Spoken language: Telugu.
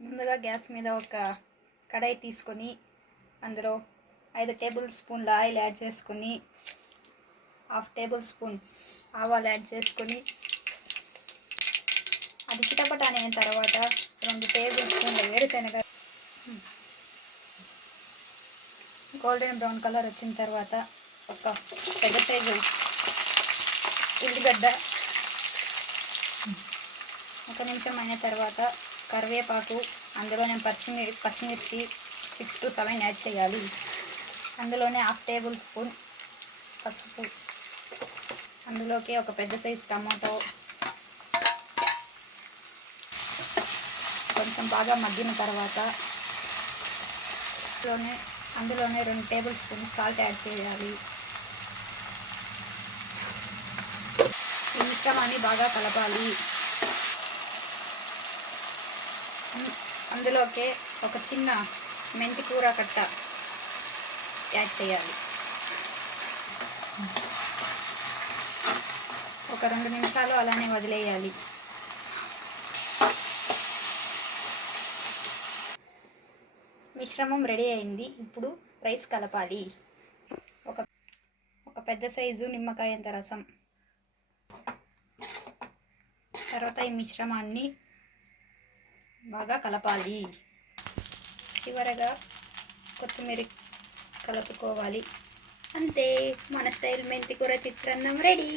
ముందుగా గ్యాస్ మీద ఒక కడాయి తీసుకొని అందులో 5 టేబుల్ స్పూన్ల ఆయిల్ యాడ్ చేసుకొని 1/2 టేబుల్ స్పూన్ ఆవాలు యాడ్ చేసుకొని అది చిటపట అయిన తర్వాత 2 టేబుల్ స్పూన్ల వేరుశనగ గోల్డెన్ బ్రౌన్ కలర్ వచ్చిన తర్వాత ఒక పెద్ద సైజు ఉల్లిగడ్డ 1 నిమిషం అయిన తర్వాత కరివేపాకు అందులోనే పచ్చిమిర్చి 6 to 7 యాడ్ చేయాలి. అందులోనే 1/2 టేబుల్ స్పూన్ పసుపు, అందులోకి ఒక పెద్ద సైజు టమాటో కొంచెం బాగా మగ్గిన తర్వాత అందులోనే 2 టేబుల్ స్పూన్ సాల్ట్ యాడ్ చేయాలి. ఈ మిశ్రమాన్ని బాగా కలపాలి. అందులోకి ఒక చిన్న మెంతి కూర కట్ట యాడ్ చేయాలి. ఒక 2 నిమిషాలు అలానే వదిలేయాలి. మిశ్రమం రెడీ అయింది. ఇప్పుడు రైస్ కలపాలి. ఒక పెద్ద సైజు నిమ్మకాయంత రసం, తర్వాత ఈ మిశ్రమాన్ని బాగా కలపాలి. చివరగా కొత్తిమీర కలుపుకోవాలి. అంతే, మన స్టైల్ మెంతి కూర చిత్రాన్నం రెడీ.